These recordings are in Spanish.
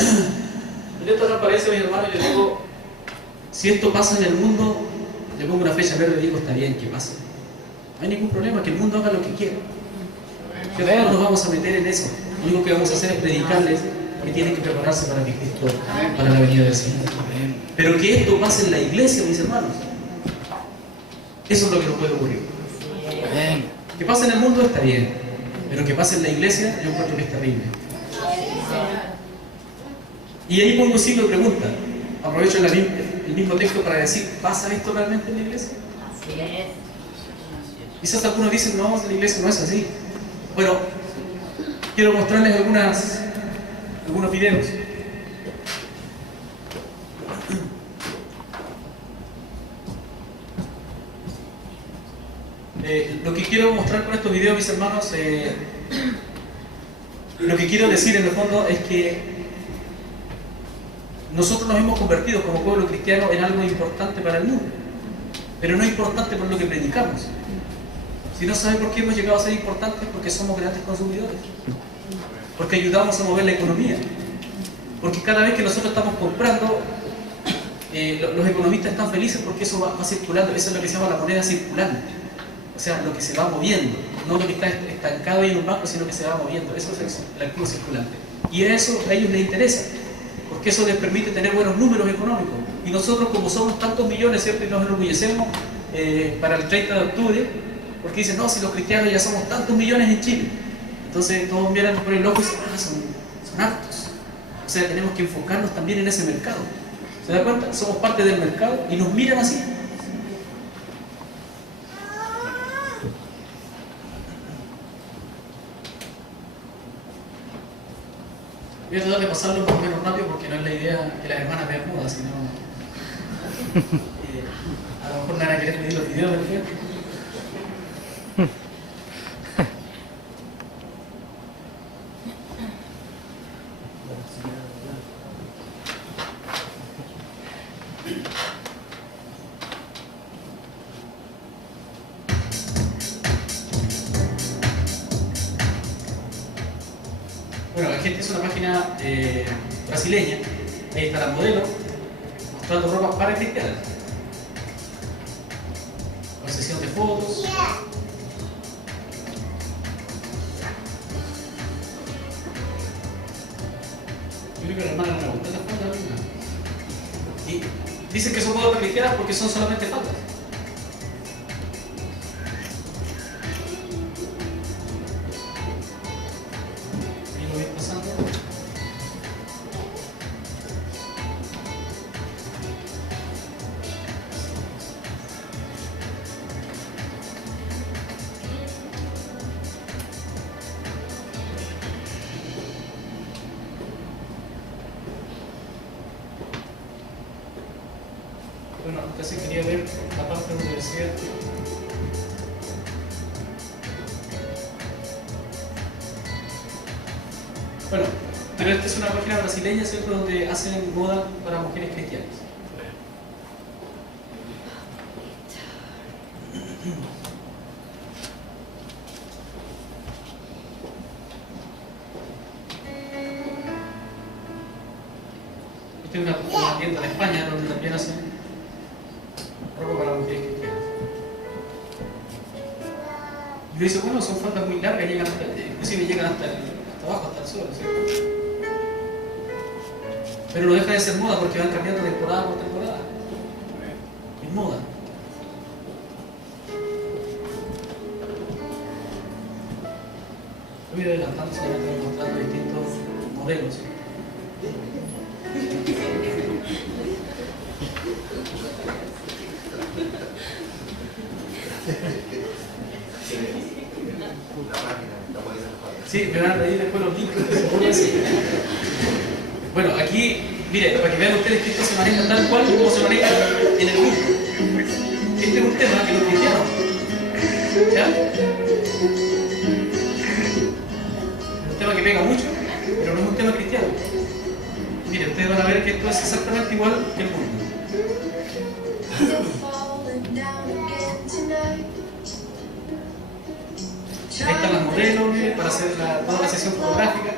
En esta transparencia, mis hermanos, yo digo, si esto pasa en el mundo, le pongo una fecha verde y digo, está bien que pase. No hay ningún problema, que el mundo haga lo que quiera. Que no nos vamos a meter en eso. Lo único que vamos a hacer es predicarles que tienen que prepararse para que Cristo, para la venida del Señor. Pero que esto pase en la iglesia, mis hermanos, eso es lo que no puede ocurrir. Que pase en el mundo está bien, pero que pase en la iglesia, yo encuentro que es terrible. Y ahí pongo un signo de pregunta. Aprovecho el mismo texto para decir, ¿pasa esto realmente en la iglesia? Así es. Quizás algunos dicen, no, en la iglesia no es así. Bueno, quiero mostrarles algunos videos. Lo que quiero mostrar con estos videos, mis hermanos, lo que quiero decir en el fondo es que nosotros nos hemos convertido como pueblo cristiano en algo importante para el mundo, pero no importante por lo que predicamos. Si no sabe por qué hemos llegado a ser importantes, porque somos grandes consumidores, porque ayudamos a mover la economía, porque cada vez que nosotros estamos comprando, los economistas están felices porque eso va circulando. Eso es lo que se llama la moneda circulante, o sea, lo que se va moviendo, no lo que está estancado ahí en un banco, sino que se va moviendo. Eso es el activo circulante, y eso a ellos les interesa, porque eso les permite tener buenos números económicos. Y nosotros, como somos tantos millones, ¿cierto?, y nos enorgullecemos para el 30 de octubre, porque dicen, no, si los cristianos ya somos tantos millones en Chile. Entonces todos miran por el ojo y dicen, son hartos. O sea, tenemos que enfocarnos también en ese mercado. ¿Se da cuenta? Somos parte del mercado y nos miran así. Voy a tratar de pasarlo más o menos rápido porque no es la idea que las hermanas vean moda, sino a lo mejor no van a querer pedir los videos del video. Bueno, aquí esta es una página brasileña. Ahí está la modelo mostrando ropa para cristianas, con sesión de fotos. Yo creo que a la hermana no le gustan las faldas. Y dicen que son modas para cristianas porque son solamente faldas. Bueno, casi quería ver la parte donde decía bueno, pero esta es una página brasileña, ¿cierto?, donde hacen moda para mujeres cristianas. Esta es una tienda en España donde también hacen ropa para mujeres cristianas. Y yo dice, bueno, son faldas muy largas, inclusive llegan hasta abajo, hasta el suelo, ¿cierto? Pero no deja de ser moda porque van cambiando temporada por temporada. Es moda. Voy adelantando solamente mostrando distintos modelos. Sí, me van a pedir después los links. Bueno, aquí, mire, para que vean ustedes que esto se maneja tal cual como se maneja en el mundo. Este es un tema que los cristianos, ¿ya? Es un tema que pega mucho, pero no es un tema cristiano. Mire, ustedes van a ver que esto es exactamente igual que el mundo. Ahí están las modelos, mire, para hacer toda la sesión fotográfica.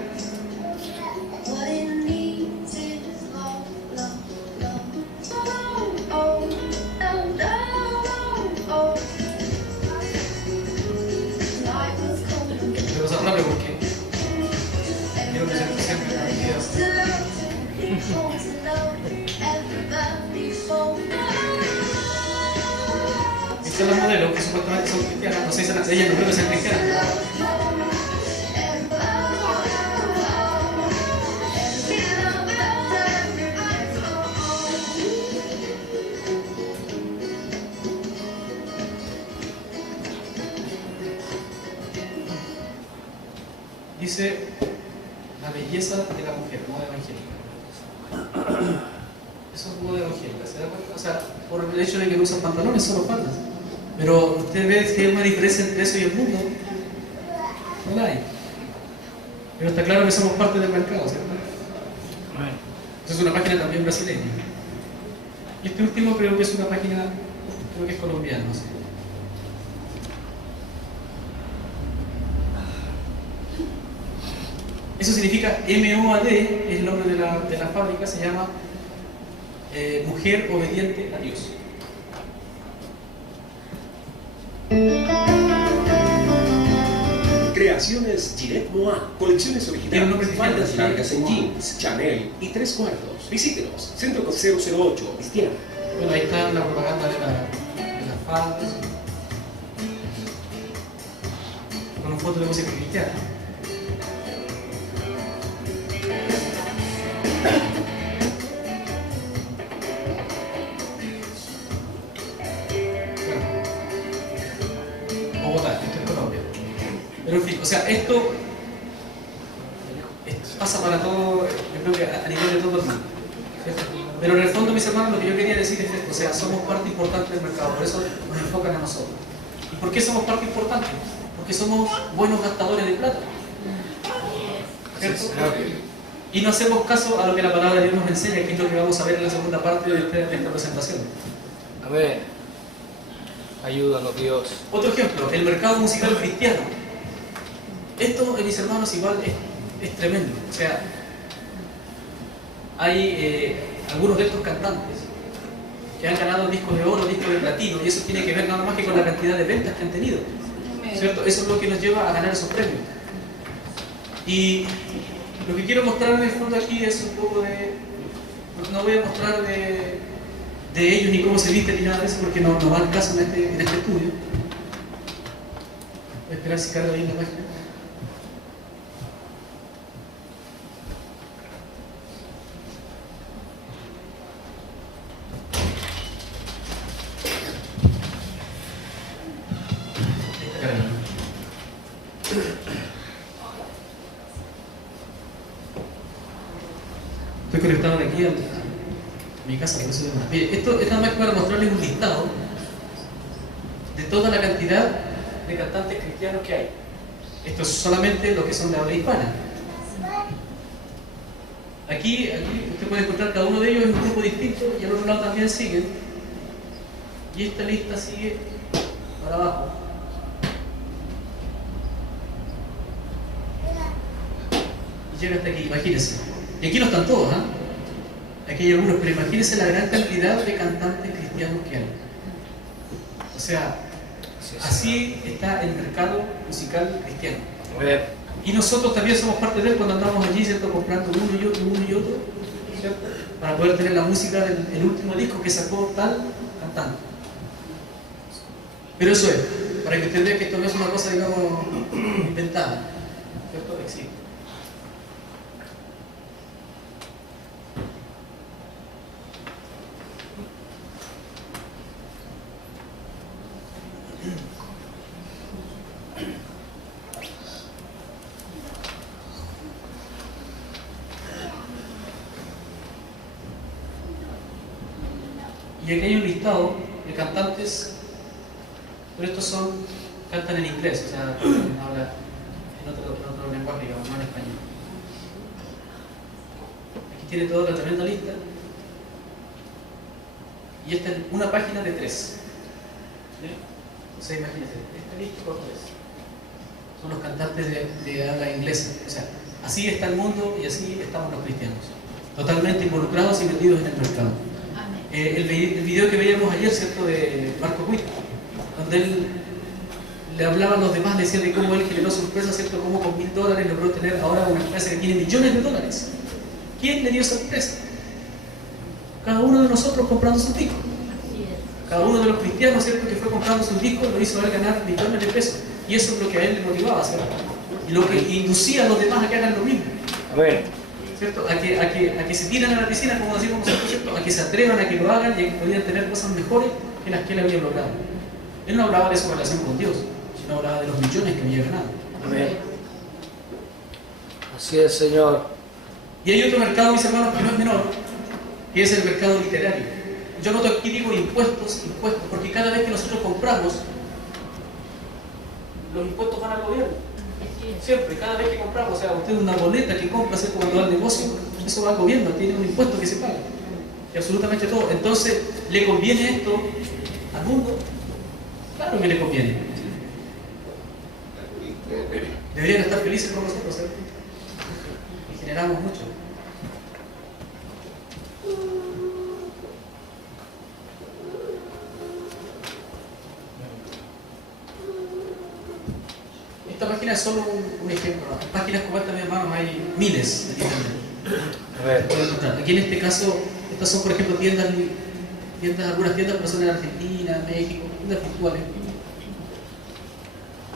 siempre en el video. Estas son las modelos que supuestamente son cristianas, no sé si ellas no creo que sean cristianas. Dice la belleza de la mujer, moda evangélica. Eso es moda evangélica, ¿se da cuenta? O sea, por el hecho de que no usan pantalones, solo faldas. Pero usted ve que hay una diferencia entre eso y el mundo. No la hay. Pero está claro que somos parte del mercado, ¿cierto? Esa es una página también brasileña. Y este último creo que es una página, creo que es colombiana, no sé. Eso significa MOAD, es el nombre de la fábrica, se llama Mujer Obediente a Dios. Creaciones Gillette Moa, colecciones Tiene un nombre originales, diferente, faldas largas en jeans, Chanel y 3/4. Visítenos, Centro 008, Cristiano. Bueno, ahí está la propaganda de las faldas, con fotos de música cristiana. Bogotá, esto es Colombia. Pero en fin, o sea, esto pasa para todo, yo creo que a nivel de todo el mundo. ¿Cierto? Pero en el fondo, mis hermanos, lo que yo quería decir es esto, o sea, somos parte importante del mercado, por eso nos enfocan a nosotros. ¿Y por qué somos parte importante? Porque somos buenos gastadores de plata. ¿Cierto? Y no hacemos caso a lo que la palabra de Dios nos enseña, que es lo que vamos a ver en la segunda parte de esta presentación. A ver, ayúdanos Dios. Otro ejemplo, el mercado musical cristiano. Esto, mis hermanos, igual es tremendo. O sea, hay algunos de estos cantantes que han ganado discos de oro, discos de platino, y eso tiene que ver nada más que con la cantidad de ventas que han tenido. ¿Cierto? Eso es lo que nos lleva a ganar esos premios. Y lo que quiero mostrar en el fondo aquí es un poco de... No voy a mostrar de ellos ni cómo se visten ni nada de eso, porque no va al caso en este estudio. Voy a esperar si carga bien la página. Estoy conectado de aquí a mi casa, por eso demora. Mire, esto es nada más que para mostrarles un listado de toda la cantidad de cantantes cristianos que hay. Esto es solamente lo que son de habla hispana. Aquí usted puede encontrar cada uno de ellos en un grupo distinto y al otro lado también siguen. Y esta lista sigue para abajo. Y llega hasta aquí, imagínense. Y aquí no están todos, ¿eh? Aquí hay algunos, pero imagínense la gran cantidad de cantantes cristianos que hay. O sea, así está el mercado musical cristiano. Y nosotros también somos parte de él cuando andamos allí, ¿cierto? Comprando uno y otro, ¿cierto? Para poder tener la música del último disco que sacó tal cantante. Pero eso es, para que usted vea que esto no es una cosa, digamos, inventada, ¿cierto? Existe. Y aquí hay un listado de cantantes, pero estos cantan en inglés, o sea, hablan en otro lenguaje, digamos, no en español. Aquí tiene toda la tremenda lista. Y esta es una página de 3. O sea, imagínense, esta lista por 3. Son los cantantes de habla inglesa. O sea, así está el mundo y así estamos los cristianos. Totalmente involucrados y metidos en el mercado. El video que veíamos ayer, ¿cierto?, de Marco Witt, donde él le hablaba a los demás, le decía de cómo él generó sorpresa, ¿cierto? Cómo con $1000 logró tener ahora una empresa que tiene millones de dólares. ¿Quién le dio esa empresa? Cada uno de nosotros comprando sus discos. Cada uno de los cristianos, ¿cierto?, que fue comprando sus discos, lo hizo a él ganar millones de pesos. Y eso es lo que a él le motivaba, ¿cierto? Y lo que inducía a los demás a que hagan lo mismo. A ver, ¿Cierto? A que se tiren a la piscina, como decimos nosotros, ¿cierto? A que se atrevan, a que lo hagan y a que podían tener cosas mejores que las que él había logrado. Él no hablaba de su relación con Dios, sino hablaba de los millones que había ganado. amén. Así es, Señor. Y hay otro mercado, mis hermanos, que no es menor, que es el mercado literario. Yo noto aquí, digo, impuestos, porque cada vez que nosotros compramos, los impuestos van al gobierno. Siempre, cada vez que compramos, o sea, usted una boleta que compra, ¿cierto?, cuando va al negocio, eso va al gobierno, tiene un impuesto que se paga. Y absolutamente todo. Entonces, ¿le conviene esto al mundo? Claro que le conviene. Deberían estar felices con nosotros, ¿cierto? Y generamos mucho. Esta página es solo un ejemplo. Páginas como esta, mis hermanos, hay miles de internet. A ver, Aquí en este caso, estas son, por ejemplo, algunas tiendas, pero son en Argentina, México, tiendas virtuales.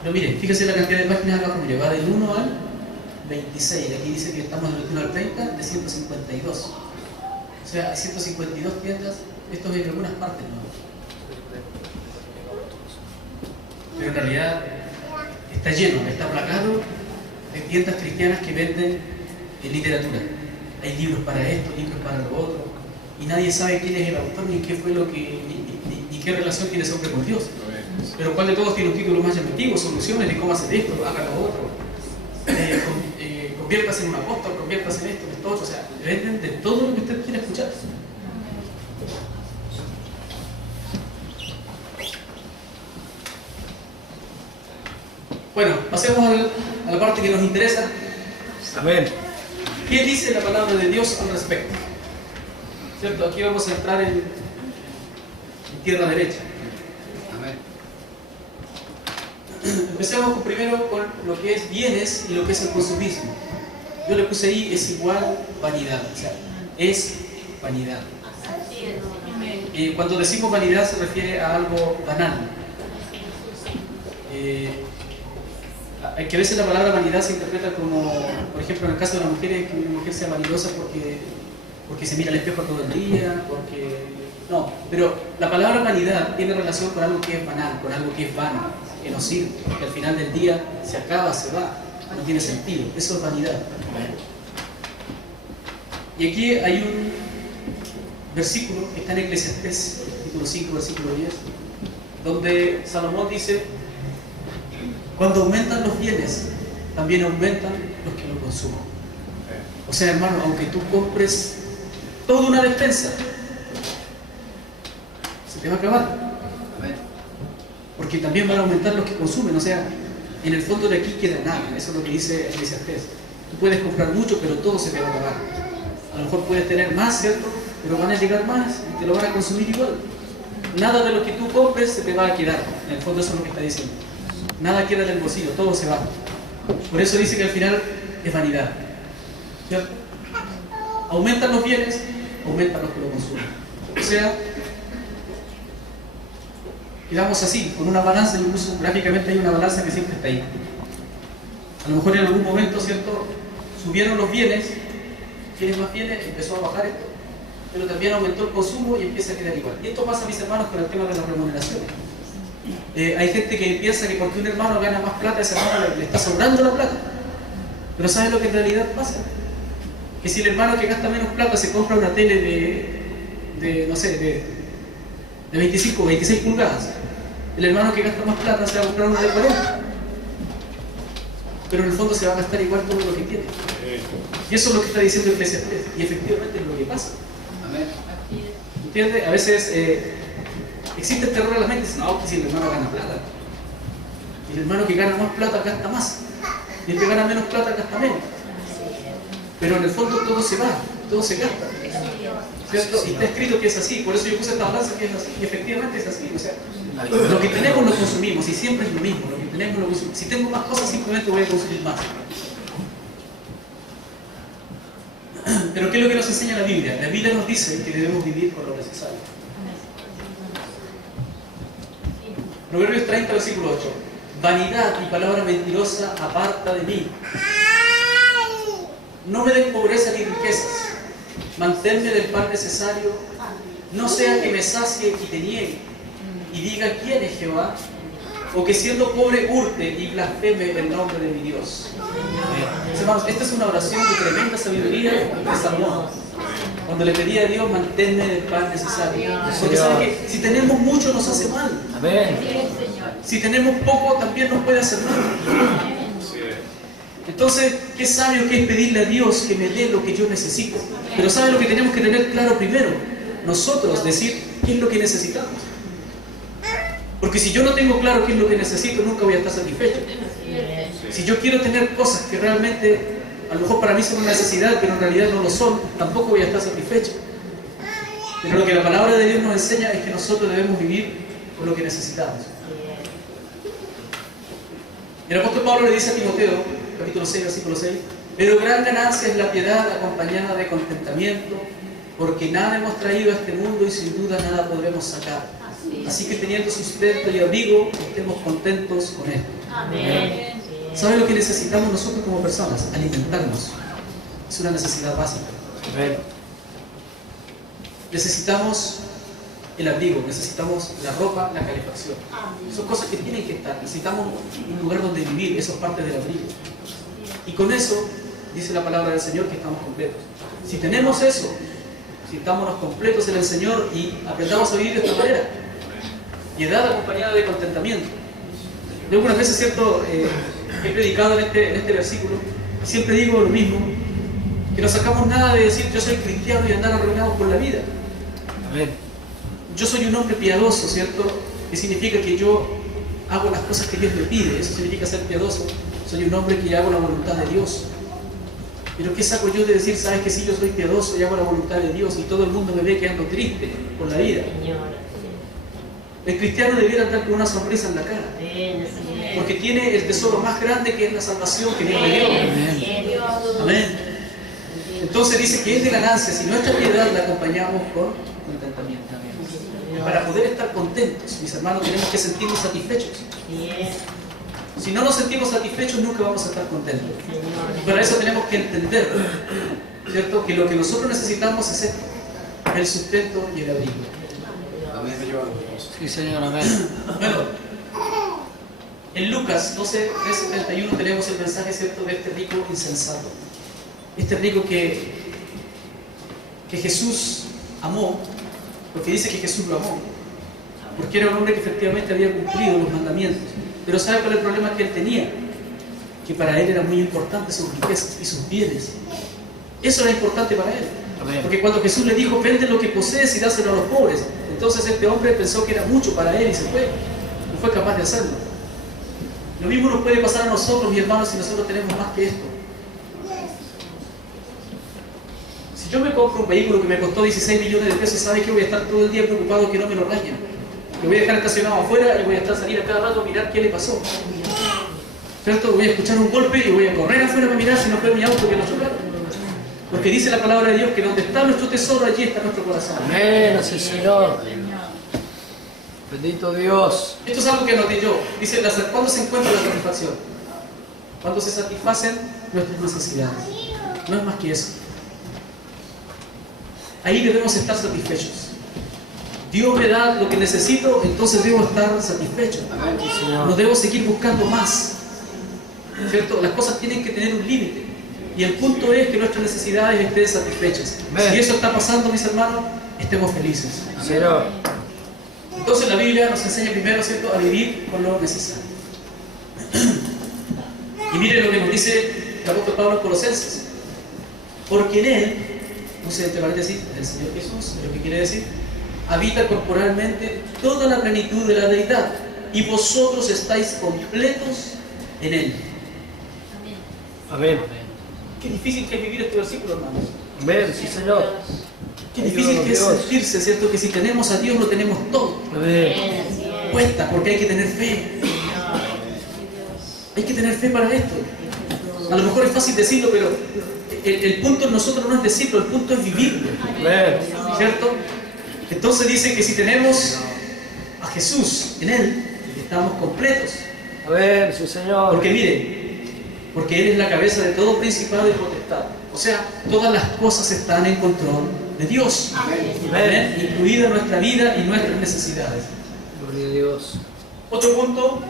Pero mire, fíjese la cantidad de páginas abajo, mire, va del 1 al 26. Aquí dice que estamos del 21 al 30, de 152. O sea, hay 152 tiendas, esto es en algunas partes, ¿no? Pero en realidad está lleno, está plagado de tiendas cristianas que venden literatura. Hay libros para esto, libros para lo otro, y nadie sabe quién es el autor, ni qué fue lo que, ni qué relación tiene ese hombre con Dios. Pero cuál de todos tiene un título más llamativo, soluciones de cómo hacer esto, haga lo otro, conviértase en un apóstol, conviértase en esto, en esto otro, o sea, venden de todo lo que usted quiera escuchar. Bueno, pasemos a la parte que nos interesa. amén. ¿Qué dice la palabra de Dios al respecto? ¿Cierto? Aquí vamos a entrar en tierra derecha. Amén. Empecemos primero con lo que es bienes y lo que es el consumismo. Yo le puse ahí, es igual vanidad. O sea, es vanidad. Cuando decimos vanidad se refiere a algo banal. Que a veces la palabra vanidad se interpreta como, por ejemplo, en el caso de la mujer, que una mujer sea vanidosa porque se mira al espejo todo el día, no, pero la palabra vanidad tiene relación con algo que es banal, con algo que es vano, que no sirve, que al final del día se acaba, se va, no tiene sentido. Eso es vanidad. Y aquí hay un versículo que está en Eclesiastés, capítulo 5, versículo 10, donde Salomón dice: cuando aumentan los bienes, también aumentan los que lo consumen. O sea, hermano, aunque tú compres toda una despensa, se te va a acabar. Porque también van a aumentar los que consumen. O sea, en el fondo de aquí queda nada. Eso es lo que dice Eclesiastés. Tú puedes comprar mucho, pero todo se te va a acabar. A lo mejor puedes tener más, ¿cierto? Pero van a llegar más y te lo van a consumir igual. Nada de lo que tú compres se te va a quedar. En el fondo eso es lo que está diciendo. Nada queda en el bolsillo, todo se va. Por eso dice que al final es vanidad. ¿Cierto? Aumentan los bienes, aumentan los que lo consumen. O sea, quedamos así, con una balanza, incluso gráficamente hay una balanza que siempre está ahí. A lo mejor en algún momento, ¿cierto?, subieron los bienes, tienes más bienes, empezó a bajar esto, pero también aumentó el consumo y empieza a quedar igual. Y esto pasa, mis hermanos, con el tema de las remuneraciones. Hay gente que piensa que porque un hermano gana más plata, a ese hermano le está sobrando la plata. Pero ¿sabes lo que en realidad pasa? Que si el hermano que gasta menos plata se compra una tele de 25 o 26 pulgadas, el hermano que gasta más plata se va a comprar una de 40. Pero en el fondo se va a gastar igual todo lo que tiene. Y eso es lo que está diciendo Eclesiastés. Y efectivamente es lo que pasa. ¿Entiendes? A veces existe el terror en la mente. Dicen, no, que si el hermano gana plata. Y el hermano que gana más plata gasta más. Y el que gana menos plata gasta menos. Pero en el fondo todo se va, todo se gasta. ¿Cierto? Y está escrito que es así. Por eso yo puse esta balanza que es así. Y efectivamente es así. O sea, lo que tenemos lo consumimos y siempre es lo mismo. Lo que Tenemos lo que, si tengo más cosas, simplemente voy a consumir más. Pero ¿qué es lo que nos enseña la Biblia? La Biblia nos dice que debemos vivir con lo necesario. Proverbios 30, versículo 8. Vanidad y palabra mentirosa aparta de mí. No me den pobreza ni riquezas. Manténme del pan necesario. No sea que me sacie y te niegue y diga quién es Jehová, o que siendo pobre hurte y blasfeme el nombre de mi Dios. Hermanos, esta es una oración de tremenda sabiduría de Salomón, cuando le pedía a Dios mantenerme del pan necesario. Porque sabe que si tenemos mucho nos hace mal. Amén. Si tenemos poco también nos puede hacer mal. Entonces, qué sabio que es pedirle a Dios que me dé lo que yo necesito. Pero ¿sabe lo que tenemos que tener claro primero? Nosotros decir qué es lo que necesitamos. Porque si yo no tengo claro qué es lo que necesito, nunca voy a estar satisfecho. Si yo quiero tener cosas que realmente, a lo mejor para mí son una necesidad, pero en realidad no lo son, tampoco voy a estar satisfecho. Pero lo que la palabra de Dios nos enseña es que nosotros debemos vivir con lo que necesitamos. El apóstol Pablo le dice a Timoteo, capítulo 6, versículo 6, pero gran ganancia es la piedad acompañada de contentamiento, porque nada hemos traído a este mundo y sin duda nada podremos sacar. Así que teniendo sustento y abrigo, estemos contentos con esto. Amén. ¿Sabe lo que necesitamos nosotros como personas? Alimentarnos. Es una necesidad básica. Amén. Necesitamos el abrigo, necesitamos la ropa, la calefacción. Son cosas que tienen que estar. Necesitamos un lugar donde vivir, eso es parte del abrigo. Y con eso, dice la palabra del Señor, que estamos completos. Si tenemos eso, sintámonos completos en el Señor y aprendamos a vivir de esta manera. Piedad acompañada de contentamiento. Yo algunas veces, ¿cierto? He predicado en este versículo, y siempre digo lo mismo, que no sacamos nada de decir yo soy cristiano y andar arruinados por la vida. Amén. Yo soy un hombre piadoso, ¿cierto? Que significa que yo hago las cosas que Dios me pide. Eso significa ser piadoso. Soy un hombre que hago la voluntad de Dios. Pero ¿qué saco yo de decir, sabes que si yo soy piadoso y hago la voluntad de Dios y todo el mundo me ve que ando triste por la vida? El cristiano debiera andar con una sonrisa en la cara, porque tiene el tesoro más grande, que es la salvación que Dios le dio. Amén. Entonces dice que es de ganancia si nuestra piedad la acompañamos con contentamiento. Para poder estar contentos, mis hermanos, tenemos que sentirnos satisfechos. Si no nos sentimos satisfechos, nunca vamos a estar contentos. Para eso tenemos que entender, ¿cierto?, que lo que nosotros necesitamos es esto: el sustento y el abrigo. Sí, Señor, amén. Bueno, en Lucas 12, 13, 31 tenemos el mensaje, ¿cierto?, de este rico insensato. Este rico que Jesús amó, porque dice que Jesús lo amó, porque era un hombre que efectivamente había cumplido los mandamientos. Pero ¿sabe cuál es el problema que él tenía? Que para él eran muy importantes sus riquezas y sus bienes. Eso era importante para él. Amén. Porque cuando Jesús le dijo, vende lo que posees y dáselo a los pobres, entonces este hombre pensó que era mucho para él y se fue. No fue capaz de hacerlo. Lo mismo nos puede pasar a nosotros, mis hermanos, si nosotros tenemos más que esto. Si yo me compro un vehículo que me costó 16 millones de pesos, ¿sabe que voy a estar todo el día preocupado que no me lo rayen? Que voy a dejar estacionado afuera y voy a estar salir a cada rato a mirar qué le pasó. ¿Cierto? Voy a escuchar un golpe y voy a correr afuera para mirar si no fue mi auto que lo chocaron. Porque dice la palabra de Dios que donde está nuestro tesoro, allí está nuestro corazón. Amén, sí, Señor. Bendito Dios. Esto es algo que anoté yo. Dice, ¿cuándo se encuentra la satisfacción? Cuando se satisfacen nuestras necesidades. No es más que eso. Ahí debemos estar satisfechos. Dios me da lo que necesito, entonces debo estar satisfecho. Amén, sí, Señor. No debo seguir buscando más. ¿Cierto? Las cosas tienen que tener un límite. Y el punto es que nuestras necesidades estén satisfechas. Amén. Si eso está pasando, mis hermanos, estemos felices. Señor. Entonces la Biblia nos enseña primero, ¿cierto?, a vivir con lo necesario. Y miren lo que nos dice el apóstol Pablo en Colosenses. Porque en él, puse entre paréntesis, el Señor Jesús, lo que quiere decir, habita corporalmente toda la plenitud de la deidad, y vosotros estáis completos en él. Amén. Qué difícil que es vivir este versículo, hermanos. Amén, sí, Señor. Qué difícil que es sentirse, ¿cierto?, que si tenemos a Dios lo tenemos todo. Amén. Cuesta, porque hay que tener fe. Hay que tener fe para esto. A lo mejor es fácil decirlo, pero el punto en nosotros no es decirlo, el punto es vivirlo. ¿Cierto? Entonces dice que si tenemos a Jesús en Él, estamos completos. Sí, Señor. Porque mire, porque Él es la cabeza de todo principado y potestad. O sea, todas las cosas están en control de Dios. Amén. Incluida nuestra vida y nuestras necesidades. Gloria a Dios. Otro punto.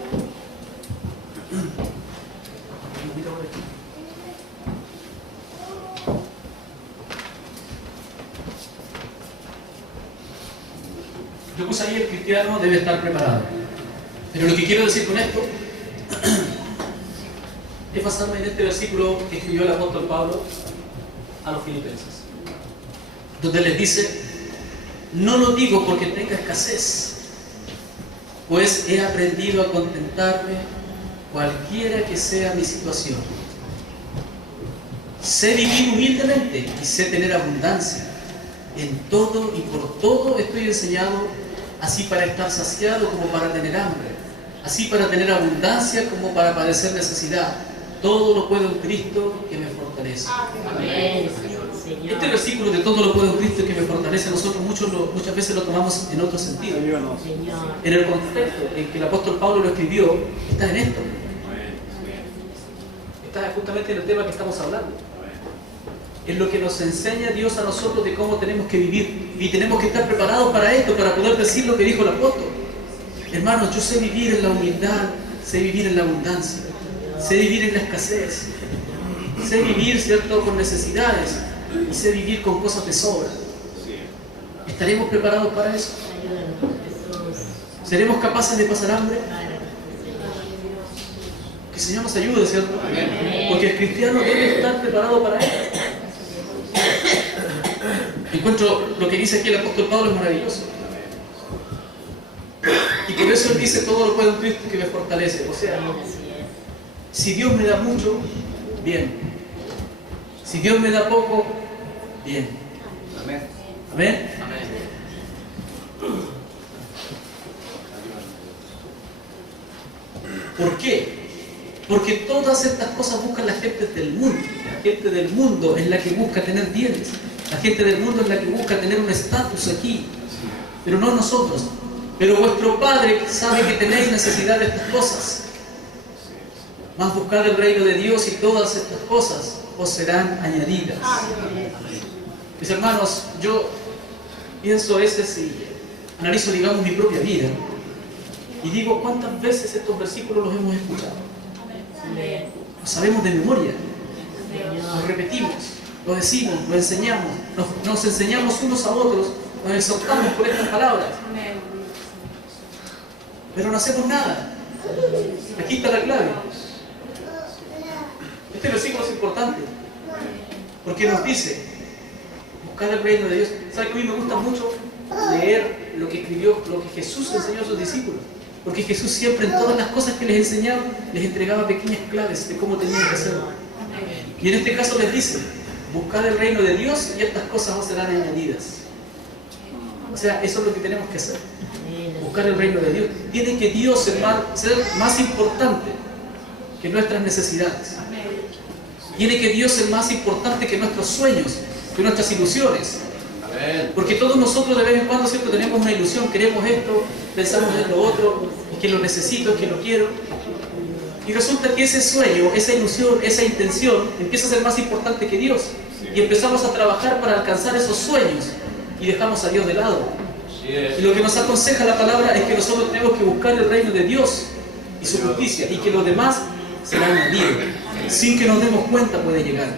Yo puse ahí: el cristiano debe estar preparado. Pero lo que quiero decir con esto es basarme en este versículo que escribió el apóstol Pablo a los filipenses, donde les dice: no lo digo porque tenga escasez, pues he aprendido a contentarme cualquiera que sea mi situación. Sé vivir humildemente y sé tener abundancia. En todo y por todo estoy enseñado, así para estar saciado como para tener hambre, así para tener abundancia como para padecer necesidad. Todo lo puedo en Cristo que me fortalece. Amén. Este versículo de todo lo puedo en Cristo que me fortalece, nosotros muchas veces lo tomamos en otro sentido. En el contexto en que el apóstol Pablo lo escribió, está en esto. Está justamente en el tema que estamos hablando. Es lo que nos enseña Dios a nosotros de cómo tenemos que vivir. Y tenemos que estar preparados para esto, para poder decir lo que dijo el apóstol. Hermanos, yo sé vivir en la humildad, sé vivir en la abundancia, sé vivir en la escasez, sé vivir, ¿cierto?, con necesidades, y sé vivir con cosas de sobra. ¿Estaremos preparados para eso? ¿Seremos capaces de pasar hambre? Que el Señor nos ayude, ¿cierto? Porque el cristiano debe estar preparado para esto. Encuentro lo que dice aquí el apóstol Pablo es maravilloso. Y por eso él dice: todo lo puedo en Cristo que me fortalece. O sea, si Dios me da mucho, bien. Si Dios me da poco, bien. Amén. Amén. ¿Por qué? Porque todas estas cosas buscan la gente del mundo. La gente del mundo es la que busca tener bienes. La gente del mundo es la que busca tener un estatus aquí. Pero no nosotros. Pero vuestro Padre sabe que tenéis necesidad de estas cosas. Mas buscad el reino de Dios y todas estas cosas os serán añadidas. Mis hermanos, yo pienso a veces y analizo, digamos, mi propia vida. Y digo: ¿cuántas veces estos versículos los hemos escuchado? Los sabemos de memoria. Los repetimos, lo decimos, lo enseñamos, nos enseñamos unos a otros, nos exhortamos por estas palabras. Pero no hacemos nada. Aquí está la clave. Este versículo es importante porque nos dice: buscar el reino de Dios. ¿Sabe que a mí me gusta mucho leer lo que escribió, lo que Jesús enseñó a sus discípulos? Porque Jesús siempre, en todas las cosas que les enseñaba, les entregaba pequeñas claves de cómo tenían que hacerlo. Y en este caso les dice: buscar el reino de Dios y estas cosas os serán añadidas. O sea, eso es lo que tenemos que hacer. Buscar el reino de Dios. Tiene que Dios ser más importante que nuestras necesidades. Tiene que Dios ser más importante que nuestros sueños, que nuestras ilusiones. Porque todos nosotros de vez en cuando, ¿cierto?, tenemos una ilusión, queremos esto, pensamos en lo otro, es que lo necesito, es que lo quiero. Y resulta que ese sueño, esa ilusión, esa intención empieza a ser más importante que Dios. Y empezamos a trabajar para alcanzar esos sueños y dejamos a Dios de lado. Y lo que nos aconseja la palabra es que nosotros tenemos que buscar el reino de Dios y su justicia, y que lo demás será añadido. Sin que nos demos cuenta puede llegar.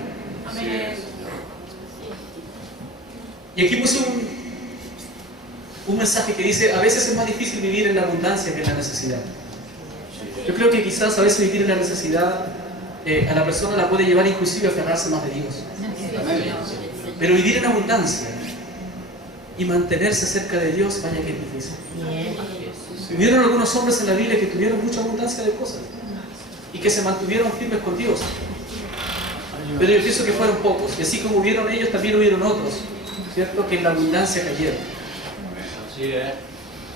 Y aquí puse un mensaje que dice: a veces es más difícil vivir en la abundancia que en la necesidad. Yo creo que quizás a veces vivir en la necesidad a la persona la puede llevar inclusive a aferrarse más de Dios. Pero vivir en abundancia y mantenerse cerca de Dios, vaya que es difícil. Hubieron algunos hombres en la Biblia que tuvieron mucha abundancia de cosas y que se mantuvieron firmes con Dios. Pero yo pienso que fueron pocos, y así como hubieron ellos, también hubieron otros, ¿cierto?, que en la abundancia cayeron.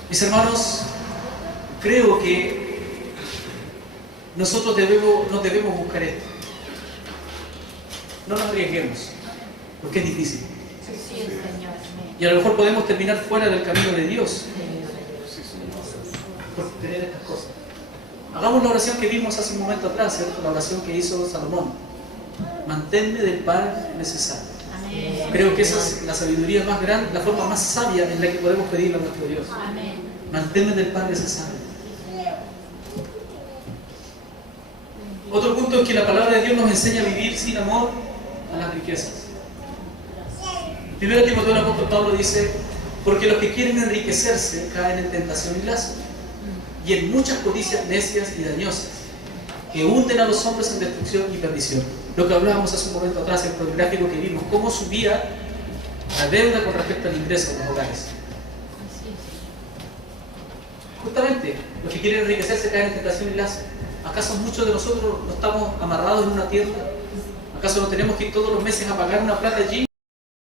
Mis hermanos, creo que nosotros no debemos buscar esto. No nos arriesguemos, porque es difícil. Sí, Señor. Y a lo mejor podemos terminar fuera del camino de Dios por tener estas cosas. Hagamos la oración que vimos hace un momento atrás, ¿cierto? La oración que hizo Salomón. Manténme del pan necesario. Amén. Creo que esa es la sabiduría más grande, la forma más sabia en la que podemos pedirle a nuestro Dios. Amén. Manténme del pan necesario. Otro punto es que la palabra de Dios nos enseña a vivir sin amor a las riquezas. Primero Timoteo, el apóstol Pablo dice: porque los que quieren enriquecerse caen en tentación y lazo, y en muchas codicias necias y dañosas, que hunden a los hombres en destrucción y perdición. Lo que hablábamos hace un momento atrás, el gráfico que vimos, cómo subía la deuda con respecto al ingreso de los hogares. Justamente, los que quieren enriquecerse caen en tentación y lazo. ¿Acaso muchos de nosotros no estamos amarrados en una tienda? ¿Acaso no tenemos que ir todos los meses a pagar una plata allí?